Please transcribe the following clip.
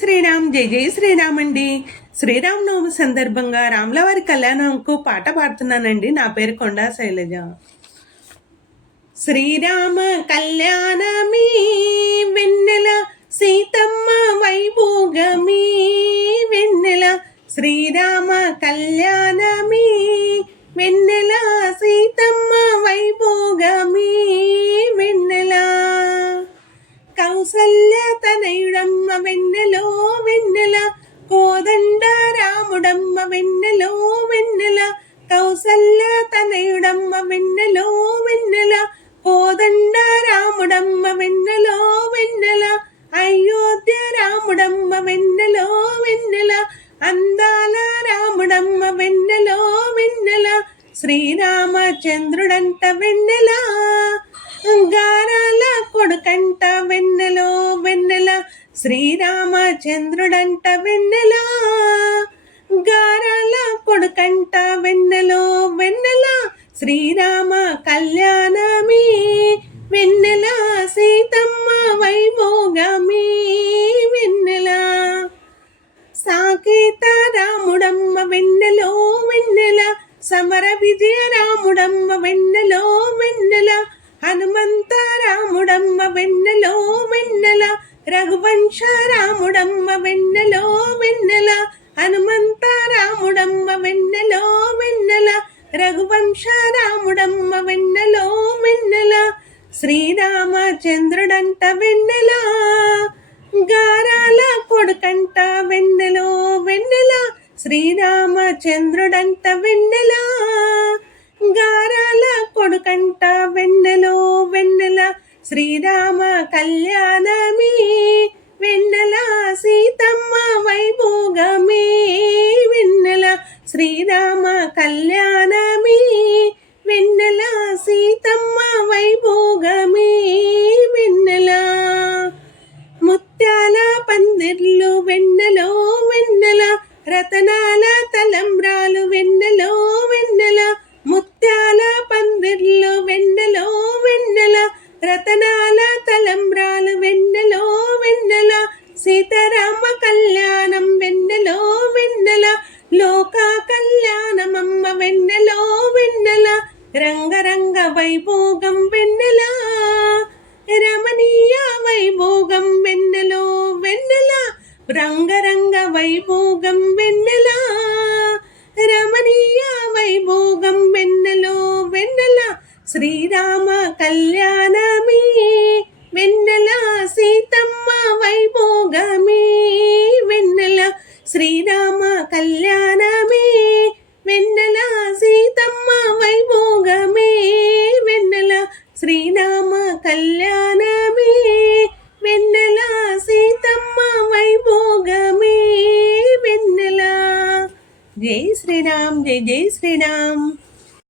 శ్రీరామ్ జై జై శ్రీరామ్ అండి. శ్రీరామనవమి సందర్భంగా రాములవారి కళ్యాణంకు పాట పాడుతున్నానండి. నా పేరు కొండా శైలజ. శ్రీరామ కళ్యాణమీ వెన్నెల సీతమ్మ వైభోగమీ వెన్నెల. శ్రీరామ కళ్యాణమీ వెన్నెల సీతమ్మ వైభోగమీ వెన్నెల. కౌసల్య తనయుడమ్మ వెన్నెలో వెన్నెల, కోదండ రాముడమ్మ వెన్నెలో వెన్నెల. కౌసల్య తనయుడమ్మ వెన్నెలో వెన్నెల, కోదండ రాముడమ్మ వెన్నెలో వెన్నెల. అయోధ్య రాముడమ్మ వెన్నెలో వెన్నెల, అందాల రాముడమ్మ వెన్నెలో వెన్నెల. శ్రీరామచంద్రుడంట వెన్నెల, గారాల కొడుకంట వెన్నెలో వెన్నెల. శ్రీరామచంద్రుడంట వెన్నెల, గారాల కొడుకంట వెన్నెలో వెన్నెల. శ్రీరామ కళ్యాణమీ వెన్నెల సీతమ్మ వైభోగమీ వెన్నెల. సాకేత రాముడమ్మ వెన్నెలో వెన్నెల, సమర విజయ రాముడమ్మ వెన్నెలో వెన్నెల. హనుమంత రాముడమ్మ వెన్నెలో వెన్నెల, రఘువంశ రాముడమ్మ వెన్నెలో వెన్నెల. హనుమంత రాముడమ్మ వెన్నెలో వెన్నెల, రఘువంశ రాముడమ్మ వెన్నెలో వెన్నెల. శ్రీరామచంద్రుడంట వెన్నెల, గారాల కొడుకంట వెన్నెలో వెన్నెల. శ్రీరామచంద్రుడంట వెన్నెల, గారాల కొడుకంట వెన్నెలో వెన్నెల. శ్రీరామ కళ్యాణమీ వెన్నెల సీతమ్మ వైభోగమీ వెన్నెల. శ్రీరామ కళ్యాణమీ వెన్నెల సీతమ్మ వైభోగమీ వెన్నెల. ముత్యాల పందిర్లు వెన్నెలో వెన్నెల, రతనాల తలంబ్రాలు వెన్నెలో వెన్నెల. ముత్యాల పందిర్లు వెన్నెలో వెన్నెల, రతనాల తలంబ్రాలు వెన్నెలో వెన్నెల. సీతారామ కళ్యాణం వెన్నెలో వెన్నెల, లోక కళ్యాణమమ్మ వెన్నెలో వెన్నెల. రంగరంగ వైభోగం వెన్నెల, రమణీయ వైభోగం వెన్నెలో వెన్నెల. రంగరంగ వైభోగం వెన్నెల, రమణీయ వైభోగం వెన్నెలో వెన్నెల. శ్రీరామ కళ్యాణమీ వెన్నెల సీతమ్మ వైభోగమీ వెన్నెల. శ్రీరామ కళ్యాణమీ వెన్నెల సీతమ్మ వైభోగమీ వెన్నెల. శ్రీరామ కళ్యాణమీ వెన్నెల సీతమ్మ వైభోగమీ వెన్నెల. జై శ్రీరామ్ జై జై శ్రీరామ్.